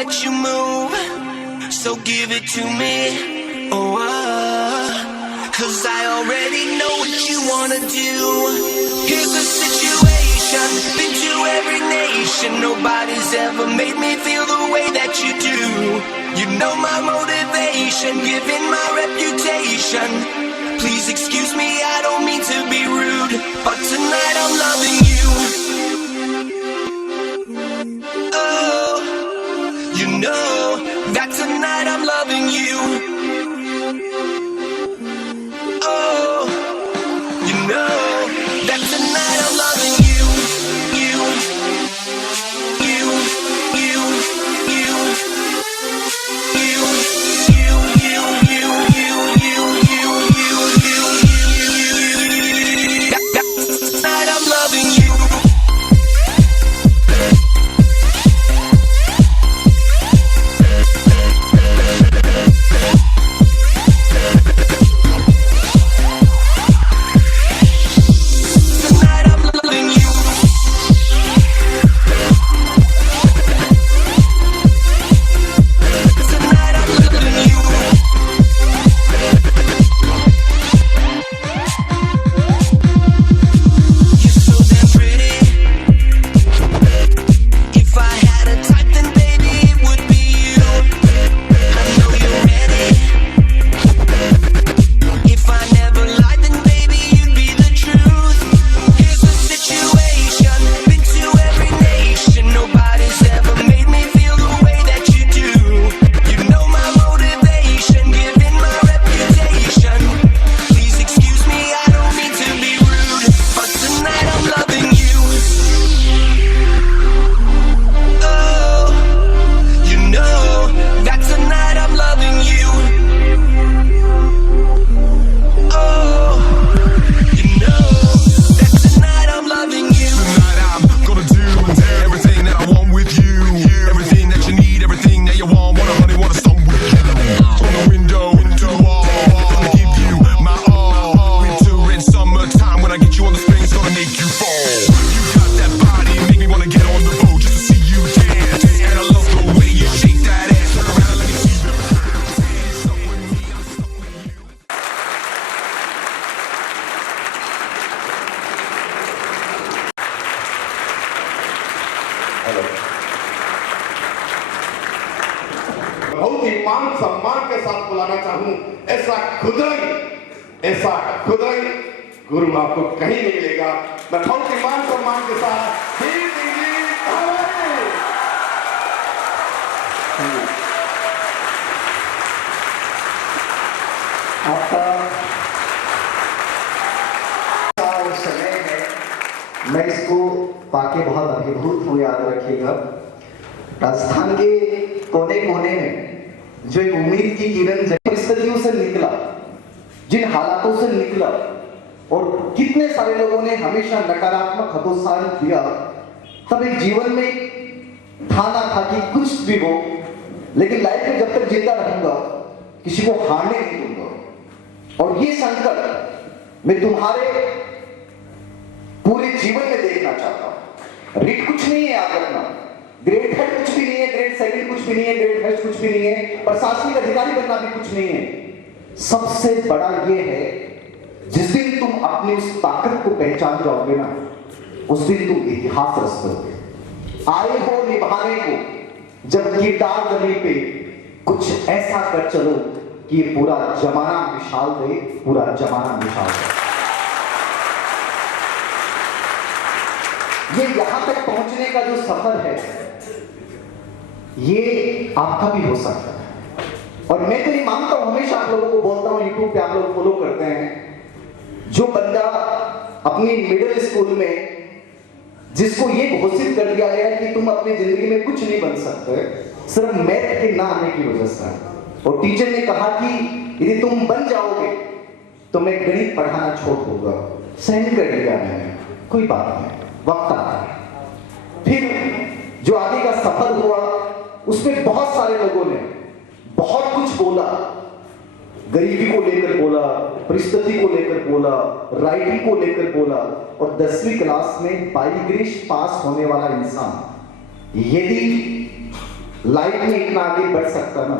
that you move, so give it to me. Oh, 'cause I already know what you wanna do. Here's the situation, been to every nation. Nobody's ever made me feel the way that you do. You know my motivation, given my reputation. Please excuse me, I don't mean to be rude, but tonight I'm loving you. Oh, you know that tonight I'm loving you. Oh, you know that tonight I'm loving you. You, you, you, you, you, you, you, you, you, you, you, you, you. Tonight I'm loving you. बहुत ही मान सम्मान के साथ बुलाना चाहूं, ऐसा खुदाई गुरु आपको कहीं नहीं मिलेगा। मैं बहुत ही मान सम्मान के साथ आपका समय है, मैं इसको पाके बहुत अभिभूत हूँ। याद रखिएगा, राजस्थान के कोने कोने में जो एक उम्मीद की किरण परिस्थितियों से निकला, जिन हालातों से निकला, और कितने सारे लोगों ने हमेशा नकारात्मक हतोत्साह दिया, तब एक जीवन में ठाना था कि कुछ भी हो, लेकिन लाइफ में जब तक जिंदा रहूंगा किसी को हारने नहीं दूंगा। और ये संकट मैं तुम्हारे पूरे जीवन में देखना चाहता हूं। रीट कुछ नहीं है, याद रखना। ग्रेड हेड कुछ भी नहीं है, ग्रेड सेकंड कुछ भी नहीं है, ग्रेड फर्स्ट कुछ भी नहीं है, प्रशासनिक अधिकारी बनना भी कुछ नहीं है। सबसे बड़ा ये है, जिस दिन तुम अपनी उस ताकत को पहचान जाओगे ना, उस दिन तुम इतिहास रच दोगे। आए हो निभाने को जब किरदार गली पे कुछ ऐसा कर चलो कि ये पूरा जमाना मिसाल दे, पूरा जमाना मिसाल दे। ये यहां तक पहुंचने का जो सफर है, ये आपका भी हो सकता है। और मैं तो ये मानता हूं, हमेशा आप लोगों को बोलता हूं, यूट्यूब पे आप लोग फॉलो करते हैं, जो बंदा अपनी मिडिल स्कूल में जिसको ये घोषित कर दिया गया कि तुम अपनी जिंदगी में कुछ नहीं बन सकते सिर्फ मैथ के ना आने की वजह से, और टीचर ने कहा कि यदि तुम बन जाओगे तो मैं गणित पढ़ाना छोड़ दूंगा, सहन कर लिया मैंने, कोई बात नहीं, वक्त आता है। फिर जो आगे का सफर हुआ, उसमें बहुत सारे लोगों ने बहुत कुछ बोला, गरीबी को लेकर बोला, परिस्थिति को लेकर बोला, राइटिंग को लेकर बोला। और 10वीं क्लास में बाई ग्रेस पास होने वाला इंसान यदि लाइफ में इतना आगे बढ़ सकता ना,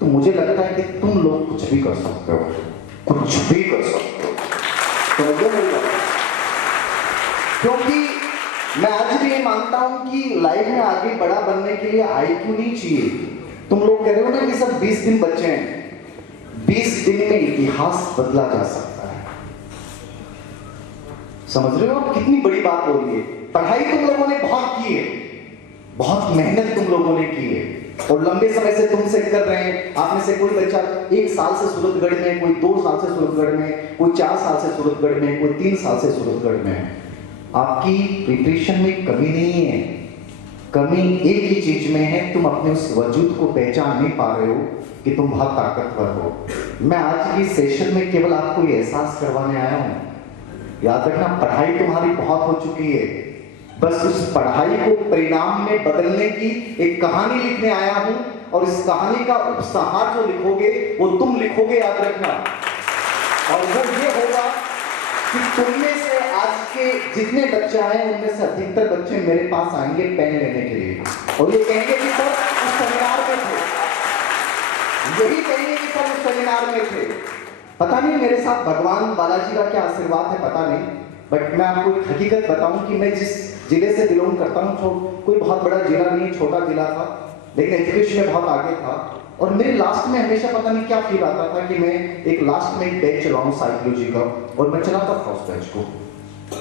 तो मुझे लगता है कि तुम लोग कुछ भी कर सकते हो, कुछ भी कर सकते हो। समझो मेरी बात? क्योंकि मैं आज भी ये मानता हूं कि लाइफ में आगे बड़ा बनने के लिए आईक्यू नहीं चाहिए। तुम लोग कह रहे हो ना कि सर 20 दिन बचे हैं, 20 दिन में इतिहास बदला जा सकता है। समझ रहे हो कितनी बड़ी बात हो रही है? पढ़ाई तुम लोगों ने बहुत की है, बहुत मेहनत तुम लोगों ने की है, और लंबे समय से तुमसे कर रहे हैं। आप में से कोई बच्चा 1 साल से सूरतगढ़ में, कोई 2 साल से सूरतगढ़ में, कोई 4 साल से सूरतगढ़ में, कोई 3 साल से सूरतगढ़ में है। आपकी प्रिपरेशन में कमी नहीं है, कमी एक ही चीज में है, तुम अपने उस वजूद को पहचान नहीं पा रहे हो कि तुम बहुत ताकतवर हो। मैं आज की सेशन में केवल आपको ये एहसास करवाने आया हूं, याद रखना पढ़ाई तुम्हारी बहुत हो चुकी है, बस उस पढ़ाई को परिणाम में बदलने की एक कहानी लिखने आया हूं, और इस कहानी का उपसंहार जो लिखोगे वो तुम लिखोगे, याद रखना। और वो ये होगा कि तुममें से आज के जितने बच्चे आए उनमें से अधिकतर बच्चे मेरे पास आएंगे पेन लेने के लिए, और ये कहेंगे कि सर उस सेमिनार में थे, यही कहेंगे कि सर उस सेमिनार में थे। पता नहीं मेरे साथ भगवान बालाजी का क्या आशीर्वाद है, पता नहीं, बट मैं आपको एक हकीकत बताऊं कि मैं जिस जिले से बिलोंग करता हूं, कोई बहुत बड़ा जिला नहीं, छोटा जिला था, लेकिन एजुकेशन में बहुत आगे था। और मेरे लास्ट में हमेशा पता नहीं क्या फील आता था कि मैं एक लास्ट में एक बैच चलाऊं साइकोलॉजी का, और मैं चलाता था उस बैच को।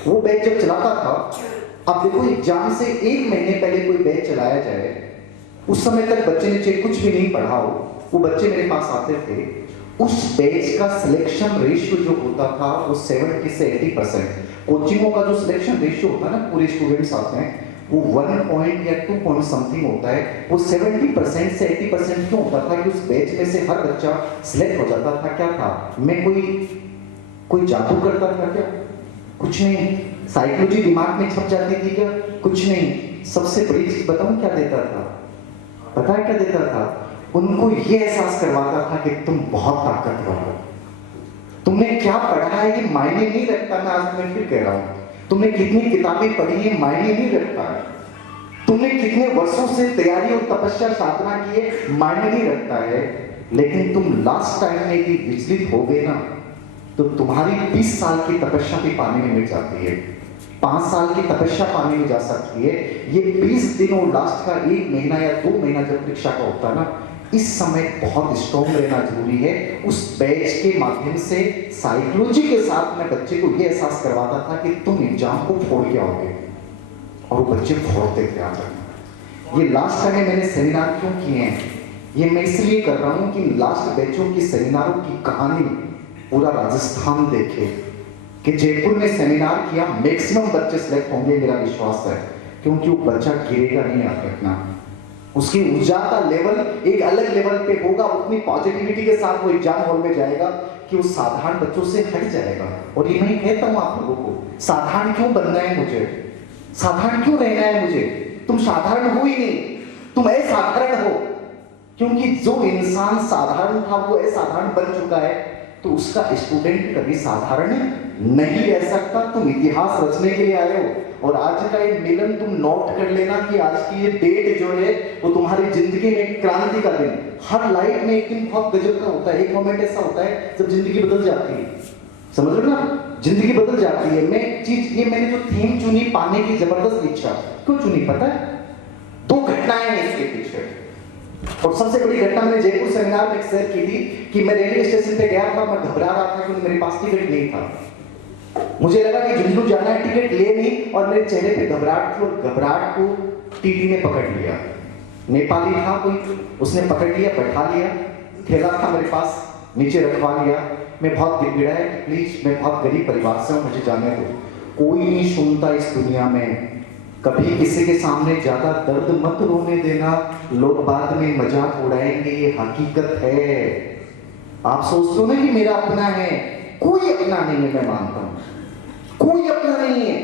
वो बैच जब चलाता था, अब देखो एग्जाम से 1 महीने पहले कोई बैच चलाया जाए, उस समय तक बच्चे ने चाहे कुछ भी नहीं पढ़ा हो, वो बच्चे मेरे पास आते थे। उस बैच का सिलेक्शन रेशियो जो होता था वो 70 से 80%। कोचिंगों का जो सिलेक्शन रेशियो होता है ना, पूरे स्टूडेंट्स आते हैं, वो 1 पॉइंट या 2 पॉइंट समथिंग होता है। वो 70% से 80% क्यों होता था कि उस बैच में से हर बच्चा सिलेक्ट हो जाता था। क्या था, मैं कोई जादू करता था क्या? कुछ नहीं। साइकोलॉजी दिमाग में छप जाती थी क्या? कुछ नहीं। सबसे बड़ी चीज बताऊं क्या देता था? पता है क्या देता था? उनको ये एहसास करवाता था कि तुम बहुत ताकतवर हो। तुमने क्या पढ़ा है ये मायने नहीं रखता। मैं आज मैं फिर कह रहा हूं, तुमने कितनी किताबें पढ़ी है मायने नहीं रखता है। तुमने कितने वर्षों से तैयारी और तपस्या साधना की है मायने नहीं रखता है। लेकिन तुम लास्ट टाइम में भी विचलित हो गए ना, तो तुम्हारी 20 साल की तपस्या भी पानी में मिट जाती है, 5 साल की तपस्या पानी में जा सकती है। ये 20 दिन और लास्ट का 1 महीना या 2 महीना जब परीक्षा का होता है ना, इस समय बहुत स्ट्रॉन्ग रहना जरूरी है। उस बैच के माध्यम से साइकोलॉजी के साथ मैं बच्चे को ये एहसास करवाता था कि तुम एग्जाम को फोड़ के आओगे, और बच्चे फोड़ते थे। आज ये लास्ट टाइम मैंने सेमिनार क्यों किए हैं, ये मैं इसलिए कर रहा हूं कि लास्ट बैचों की सेमिनारों की कहानी पूरा राजस्थान देखे कि जयपुर में सेमिनार किया, मैक्सिमम बच्चे सिलेक्ट होंगे, मेरा विश्वास है, क्योंकि वो बच्चा गिरेगा नहीं, याद रखना। उसकी ऊर्जा का लेवल एक अलग लेवल पे होगा, उतनी पॉजिटिविटी के साथ वो एग्जाम हॉल में जाएगा कि वो साधारण बच्चों से हट जाएगा। और ये मैं कहता हूं आप लोगों को, साधारण क्यों बनना है मुझे, साधारण क्यों रहना है मुझे? तुम साधारण हो ही नहीं, तुम असाधारण हो। क्योंकि जो इंसान साधारण था वो असाधारण बन चुका है, तो उसका स्टूडेंट कभी साधारण नहीं रह सकता। तुम इतिहास रचने के लिए आए हो, और आज का ये मिलन तुम नोट कर लेना कि आज की ये डेट जो है वो तुम्हारी जिंदगी में एक क्रांति का दिन। हर लाइफ में एक दिन बहुत गजब का होता है, एक मोमेंट ऐसा होता है जब जिंदगी बदल जाती है। समझ रहे हो ना, जिंदगी बदल जाती है। मैंने जो थीम चुनी, पाने की जबरदस्त इच्छा, क्यों चुनी पता है? 2 घटनाएं हैं इसके पीछे। और सबसे बड़ी घटना मैंने जयपुर सेमिनार में शेयर की थी कि मैं रेलवे स्टेशन पे गया था, मैं घबरा रहा था क्योंकि मेरे पास टिकट नहीं था। मुझे लगा कि झुंझुनू जाना है, टिकट ले नहीं, और मेरे चेहरे पे घबराहट थी, और घबराहट को टीटी ने पकड़ लिया। नेपाली था कोई, उसने पकड़ लिया, बैठा लिया, थैला था मेरे पास, नीचे रखवा लिया। मैं बहुत गिड़गिड़ाया कि प्लीज, मैं बहुत गरीब परिवार से हूं, मुझे जाने दो। कोई नहीं सुनता इस दुनिया में, कभी किसी के सामने ज्यादा दर्द मत रोने देना, लोग बाद में मजाक उड़ाएंगे, ये हकीकत है। आप सोचते हो ना कि मेरा अपना है, कोई अपना नहीं है। मैं मानता हूं कोई अपना नहीं है।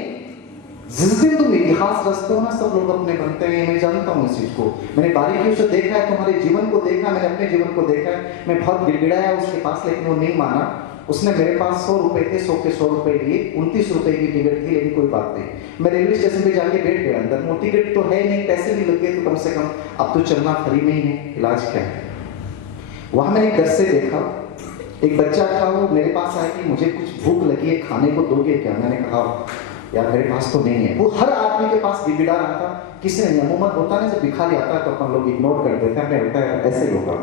जिस दिन तुम इतिहास रचते हो ना, सब लोग अपने बनते हैं, मैं जानता हूं इस चीज को। मैंने बारीकियों से देखा है, तुम्हारे जीवन को देखा, मैंने अपने जीवन को देखा है। मैं बहुत गिड़गिड़ाया उसके पास, लेकिन वो नहीं माना। उसने मेरे पास 100 रुपए थे, 100 के 100 रुपए लिए, 29 रुपए की टिकट थी, लेकिन कोई बात नहीं, मैं रेलवे स्टेशन पे जाके बैठ गया अंदर। वो टिकट तो है नहीं, पैसे नहीं लग गए, तो कम से कम अब तो चलना फ्री में ही है, इलाज क्या है। वहां मैंने घर से देखा, एक बच्चा था, वो मेरे पास आया कि मुझे कुछ भूख लगी है, खाने को दोगे क्या? मैंने कहा यार मेरे पास तो नहीं है। वो हर आदमी के पास गिड़गिड़ा रहा था, किसी ने अमूमन होता है जब भिखारी आता है तो अपन लोग इग्नोर कर देते हैं, हमें होता है ऐसे ही होगा।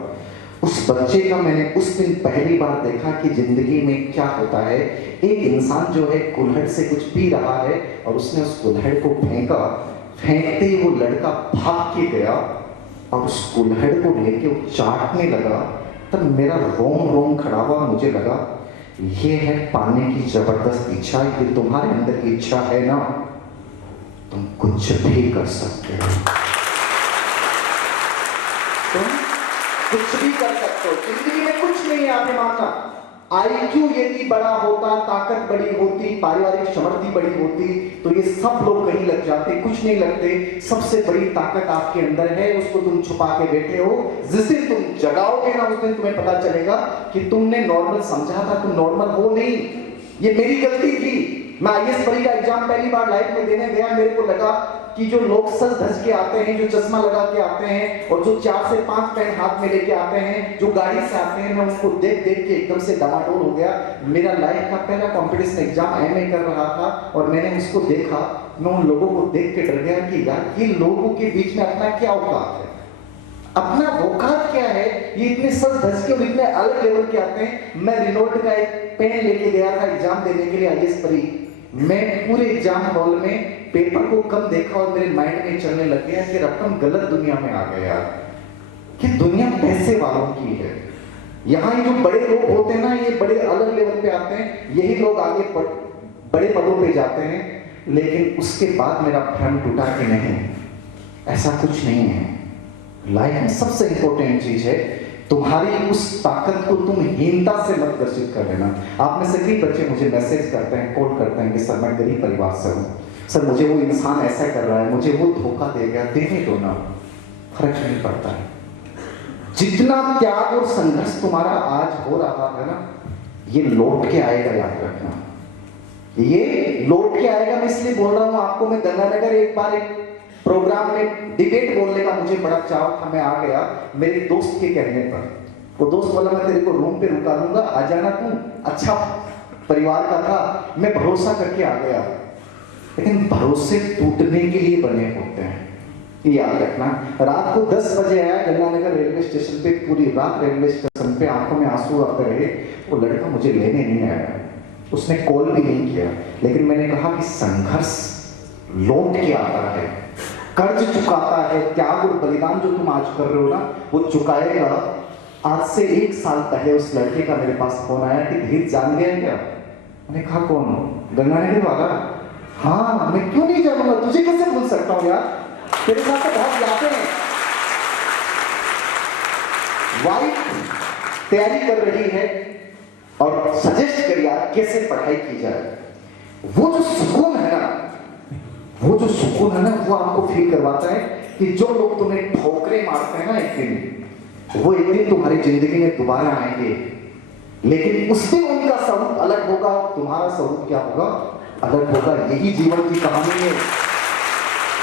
उस बच्चे का मैंने उस दिन पहली बार देखा कि जिंदगी में क्या होता है। एक इंसान जो है कुल्हड़ से कुछ पी रहा है और उसने उस कुल्हड़ को फेंका, फेंकते ही वो लड़का भाग के गया और उस कुल्हड़ को लेके वो चाटने लगा। तब मेरा रोम रोम खड़ा हुआ, मुझे लगा ये है पाने की जबरदस्त इच्छा। ये तुम्हारे अंदर की इच्छा है ना, तुम कुछ भी कर सकते हो, तुम कुछ भी कर सकते हो। जिंदगी में कुछ नहीं है आपने मानना। आईक्यू यदि बड़ा होता, ताकत बड़ी होती, पारिवारिक समृद्धि बड़ी होती, तो ये सब लोग कहीं लग जाते, कुछ नहीं लगते। सबसे बड़ी ताकत आपके अंदर है, उसको तुम छुपा के बैठे हो। जिस दिन तुम जगाओगे ना, उस दिन तुम्हें पता चलेगा कि तुमने नॉर्मल समझा था, तुम नॉर्मल हो नहीं। ये मेरी गलती थी। मैं आईएएस परी का एग्जाम पहली बार लाइफ में देने गया, मेरे को लगा कि जो लोग सज धज के आते हैं, जो चश्मा लगा के आते हैं और जो 4 से 5 पेन हाथ में लेके आते हैं, जो गाड़ी से आते हैं, मैं उनको देख देख के एकदम से डमाडोल हो गया। मेरा लाइफ का पहला कंपटीशन एग्जाम एमए कर रहा था और मैंने उसको देखा। मैं उन लोगों को देख के डर गया कि यार ये लोगों के बीच में अपना क्या औकात है, अपना औकात क्या है। ये इतने सज धज के और इतने अलग लेवल के आते हैं। मैं रिनोल्ट का एक पेन लेके गया था एग्जाम देने के लिए आईएएस परी। मैं पूरे एग्जाम हॉल में पेपर को कम देखा और मेरे माइंड में चलने लग गया कि रकम गलत दुनिया में आ गया, कि दुनिया पैसे वालों की है। यहाँ ये जो बड़े लोग होते हैं ना, ये बड़े अलग लेवल पे आते हैं, यही लोग आगे बड़े पदों पे जाते हैं। लेकिन उसके बाद मेरा भ्रम टूटा कि नहीं, ऐसा कुछ नहीं है। लाइफ में सबसे इंपॉर्टेंट चीज है तुम्हारी उस ताकत को तुम हीनता से मत ग्रसित कर लेना। आप में से कई बच्चे मुझे मैसेज करते हैं, कॉल करते हैं कि सर मैं गरीब परिवार से हूँ, सर मुझे वो इंसान ऐसा कर रहा है, मुझे वो धोखा दे गया। देने दो ना, फर्क नहीं पड़ता है। जितना त्याग और संघर्ष तुम्हारा आज हो रहा है ना, ये लौट के आएगा, याद रखना। ये लौट के आएगा। मैं इसलिए बोल रहा हूँ आपको। मैं गंगानगर एक बार एक प्रोग्राम में डिबेट बोलने का मुझे बड़ा चाव था, मैं आ गया मेरे दोस्त के कहने पर। वो दोस्त बोला मैं तेरे को रूम पे रुका लूंगा, आ जाना तू। अच्छा परिवार का था, मैं भरोसा करके आ गया। लेकिन भरोसे टूटने के लिए बने होते हैं, याद रखना। रात को 10 बजे आया गंगानगर रेलवे स्टेशन पे, पूरी रात रेलवे स्टेशन पे आंखों में आंसू आते रहे। वो लड़का मुझे लेने नहीं आया, उसने कॉल भी नहीं किया। लेकिन मैंने कहा कि संघर्ष लौट के आता है, कर्ज चुकाता है। त्याग और बलिदान जो तुम आज कर रहे हो ना, वो चुकाएगा। आज से 1 साल पहले उस लड़के का मेरे पास फोन आया कि धीर जान गया क्या? मैंने कहा कौन हो? गंगानगर वाला। हाँ, मैं क्यों नहीं जानूंगा, तुझे कैसे भूल सकता हूँ यार, तेरे साथ तो बहुत यादें हैं। वाइफ तैयारी कर रही है और सजेस्ट कर यार कैसे पढ़ाई की जाए। वो जो सुकून है ना, वो जो सुकून है ना, वो आपको फील करवाता है कि जो लोग तुम्हें ठोकरे मारते हैं ना, एक दिन वो एक दिन तुम्हारी जिंदगी में दोबारा आएंगे। लेकिन उस दिन उनका स्वरूप अलग होगा, तुम्हारा स्वरूप क्या होगा? अलग होगा। यही जीवन की कहानी है,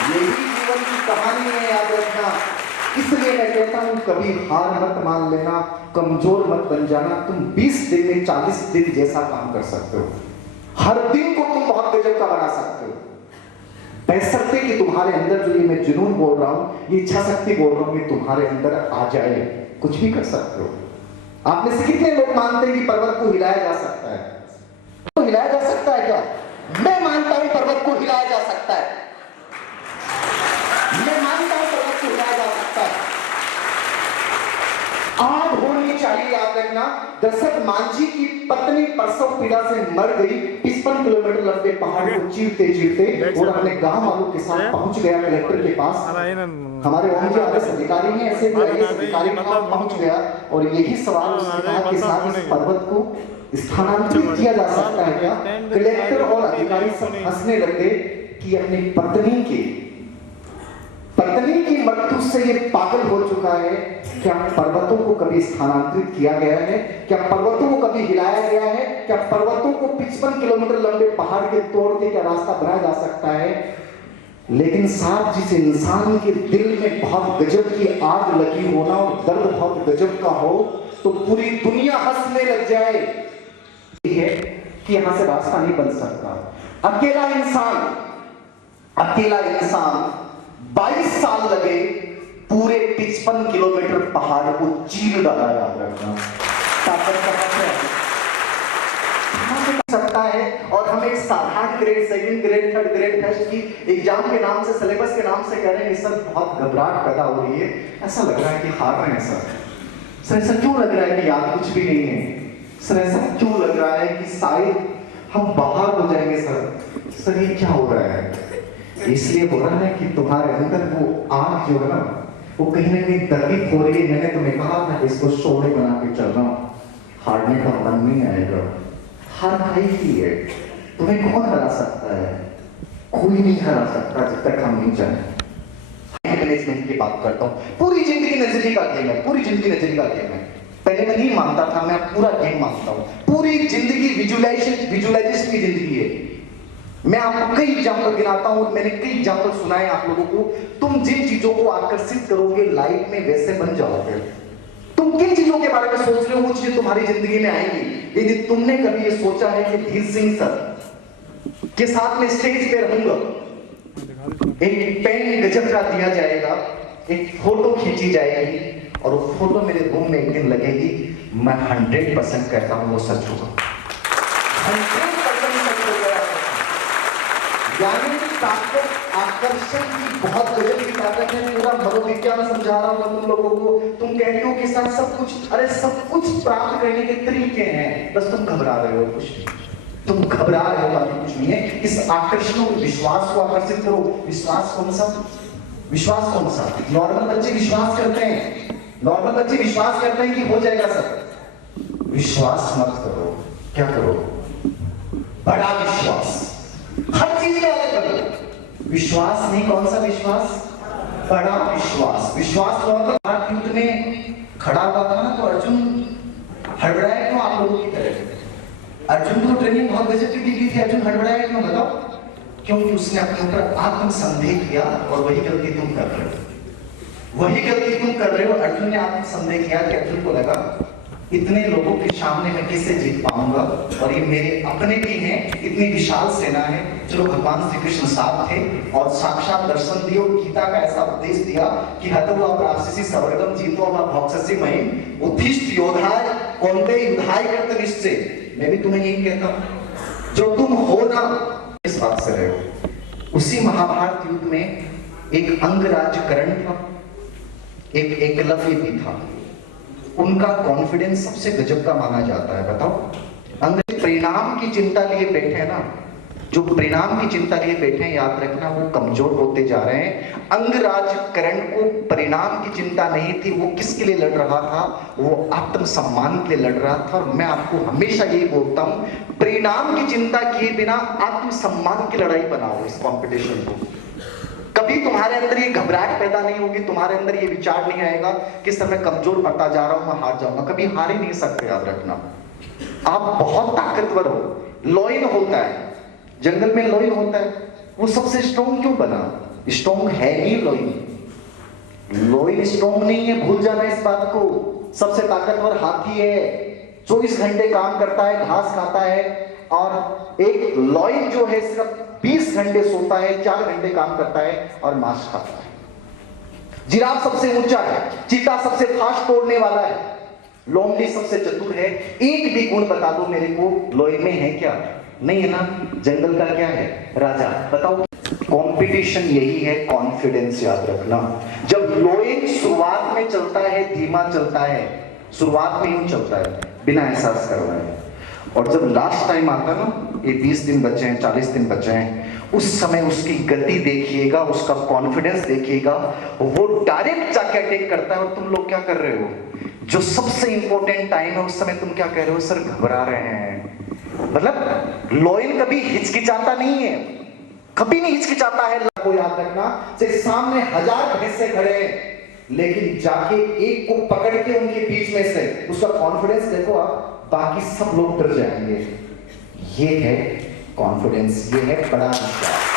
यही जीवन की कहानी है, याद रखना। इसलिए मैं कहता हूं कभी हार मत मान लेना, कमजोर मत बन जाना। तुम 20 दिन में 40 दिन जैसा काम कर सकते हो। हर दिन को तुम बहुत गजब का बना सकते हो, बशर्ते कि तुम्हारे अंदर जो ये मैं जुनून बोल रहा हूं, ये इच्छा शक्ति बोल रहा हूं, ये तुम्हारे अंदर आ जाए, कुछ भी कर सकते हो। आप में से कितने लोग मानते हैं कि पर्वत को हिलाया जा सकता है? तो हिलाया जा सकता है क्या? मैं मानता हूं पर्वत को हिलाया जा सकता है। मैं मानता हूं पर्वत को हिलाया जा सकता है। आग होनी चाहिए, याद रखना। दशरथ मांझी की पत्नी प्रसव पीड़ा से मर गई। 55 किलोमीटर लंबे पहाड़ को चीरते चीरते और अपने गांव वालों के साथ पहुंच गया कलेक्टर के पास। हमारे वहां के आईएएस अधिकारी हैं, ऐसे भी आईएएस अधिकारी के पास पहुंच गया और यही सवाल उसने कहा कि साहब इस पर्वत को स्थानांतरित किया जा सकता है क्या? कलेक्टर और अधिकारी सब हंसने लगे कि अपनी पत्नी की मृत्यु से ये पागल हो चुका है। क्या पर्वतों को कभी स्थानांतरित किया गया है? क्या पर्वतों को कभी हिलाया गया है? क्या पर्वतों को 55 किलोमीटर लंबे पहाड़ के तोड़ के क्या रास्ता बनाया जा सकता है? लेकिन साहब, जिस इंसान के दिल में बहुत गजब की आग लगी हो ना और दर्द बहुत गजब का हो, तो पूरी दुनिया हंसने लग जाए है कि यहां से रास्ता नहीं बन सकता। अकेला इंसान 22 साल लगे पूरे 55 किलोमीटर पहाड़ को चीर डाला। याद रखना, ताकत सकता है। और हम एक साधारण grade, second grade, third grade test की एग्जाम के नाम से, सिलेबस के नाम से कह रहे हैं सर बहुत घबराहट पैदा हो रही है, ऐसा लग रहा है कि हार रहे हैं सर ऐसा क्यों लग रहा है कि याद कुछ भी नहीं है सर, ऐसा क्यों लग रहा है कि शायद हम बाहर हो जाएंगे सर ये क्या हो रहा है? इसलिए हो रहा है कि तुम्हारे अंदर वो आग जो है ना, वो कहीं ना कहीं दर्दित हो रही है। मैंने तुम्हें कहा था इसको शोले बना के चल रहा हूं, हारने का मन नहीं आएगा। हार खाई ही है, तुम्हें कौन हरा सकता है? कोई नहीं हरा सकता जब तक हम नहीं जाए। मैनेजमेंट की बात करता हूँ, पूरी जिंदगी नजरिए का गेम है, पूरी जिंदगी नजरिए का गेम है। पहले मैं नहीं मानता था, मैं पूरा गेम मानता हूँ। पूरी जिंदगी विजुअलाइजेशन की जिंदगी है। मैं आपको कई एग्जाम्पल गिनाता हूं, मैंने कई एग्जाम्पल सुनाए आप लोगों को। तुम जिन चीजों को आकर्षित करोगे लाइफ में वैसे बन जाओगे। तुम किन चीजों के बारे में सोच रहे हो वो चीजें तुम्हारी जिंदगी में आएंगी। यदि तुमने कभी ये सोचा है कि धीर सिंह सर के साथ में स्टेज पे रहूंगा, एक पेन गजब का दिया जाएगा, एक फोटो खींची जाएगी और वो फोटो मेरे रूम में एक दिन लगेगी, मैं 100% कहता हूं वो सच होगा। 100% सच होगा। यानी ताकत, आकर्षण की बहुत गजब की ताकत है। पूरा मनोविज्ञान समझा रहा हूं तुम लोगों को। तुम कहते हो कि सर सब कुछ, अरे सब कुछ प्राप्त करने के तरीके हैं, बस तुम घबरा रहे हो। तुम घबरा रहे हो, बाकी कुछ नहीं है। इस आकर्षण और विश्वास को आकर्षित करो। विश्वास कौन सा? नॉर्मल बच्चे विश्वास करते हैं कि हो जाएगा सर। विश्वास मत करो। क्या करो? बड़ा विश्वास। हर चीज में अलग करो। विश्वास नहीं, कौन सा विश्वास? बड़ा विश्वास। विश्वास नॉर्मल युद्ध में खड़ा हुआ था ना, तो अर्जुन हड़बड़ाए क्यों आप लोगों की तरह? अर्जुन को ट्रेनिंग बहुत गजब की दी थी, अर्जुन हड़बड़ाए क्यों बताओ? क्योंकि उसने अपने ऊपर आत्मसंदेह किया और वही गलती तुम कर रहे हो। अर्जुन ने आत्मसंदेह किया कि अर्जुन को लगा इतने लोगों के सामने मैं कैसे जीत पाऊंगा, और ये मेरे अपने भी हैं, इतनी विशाल सेना है। चलो भगवान श्री कृष्ण साथ थे और साक्षात दर्शन दिए और गीता का ऐसा उपदेश दिया कि हतवा प्राप्स्यसि स्वर्गम जित्वा भोक्ष्यसि महीम् उत्तिष्ठ योधाय कौन्तेय युधाय कर्तव्य निश्चय। मैं भी तुम्हें यही कहता हूं, जो तुम हो ना इस बात से रहे हो। उसी महाभारत युद्ध में एक अंगराज कर्ण था, एक एकलव्य भी था। उनका कॉन्फिडेंस सबसे गजब का माना जाता है। बताओ, अंग्रेज परिणाम की चिंता लिए बैठे हैं ना, जो परिणाम की चिंता लिए बैठे हैं, याद रखना वो कमजोर होते जा रहे हैं। अंगराज कर्ण को परिणाम की चिंता नहीं थी। वो किसके लिए लड़ रहा था? वो आत्मसम्मान के लिए लड़ रहा था। और मैं आपको हमेशा यही बोलता हूं, परिणाम की चिंता किए बिना आत्मसम्मान की लड़ाई बनाओ इस कॉम्पिटिशन को। कभी तुम्हारे अंदर ये घबराहट पैदा नहीं होगी, तुम्हारे अंदर ये विचार नहीं आएगा कि सर मैं कमजोर पड़ता जा रहा हूं, मैं हार जाऊंगा। कभी हार ही नहीं सकते। याद रखना, आप बहुत ताकतवर हो। लॉयन होता है, जंगल में लॉयन होता है, वो सबसे स्ट्रॉन्ग क्यों बना? स्ट्रॉन्ग है नहीं लॉयन स्ट्रॉन्ग नहीं है, भूल जाना इस बात को। सबसे ताकतवर हाथी है, 24 घंटे काम करता है, घास खाता है। और एक लॉयन जो है सिर्फ 20 घंटे सोता है, 4 घंटे काम करता है और मांस खाता है। जिराफ सबसे ऊंचा है, चीता सबसे फास्ट तोड़ने वाला है, लोमड़ी सबसे चतुर है। एक भी गुण बता दो मेरे को लॉयन में है क्या? नहीं है ना। जंगल का क्या है? राजा। बताओ, कंपटीशन यही है, कॉन्फिडेंस। याद रखना, जब लॉयन शुरुआत में चलता है धीमा चलता है, शुरुआत में यूं चलता है बिना एहसास करवाए, और जब लास्ट टाइम आता है ना, ये 20 दिन बचे हैं, 40 दिन बचे हैं, उस समय उसकी गति देखिएगा, उसका कॉन्फिडेंस देखिएगा, वो डायरेक्ट जाके अटैक करता है। और तुम लोग क्या कर रहे हो? जो सबसे इंपॉर्टेंट टाइम है उस समय तुम क्या कह रहे हो? सर घबरा रहे हैं। मतलब लॉयन कभी हिचकिचाता नहीं है, कभी नहीं हिचकिचाता है। को याद रखना, सिर्फ सामने 1000 भैंसे खड़े हैं, लेकिन जाके एक को पकड़ के उनके बीच में से उसका कॉन्फिडेंस देखो आप, बाकी सब लोग डर जाएंगे। ये है कॉन्फिडेंस, ये है बड़ा विश्वास।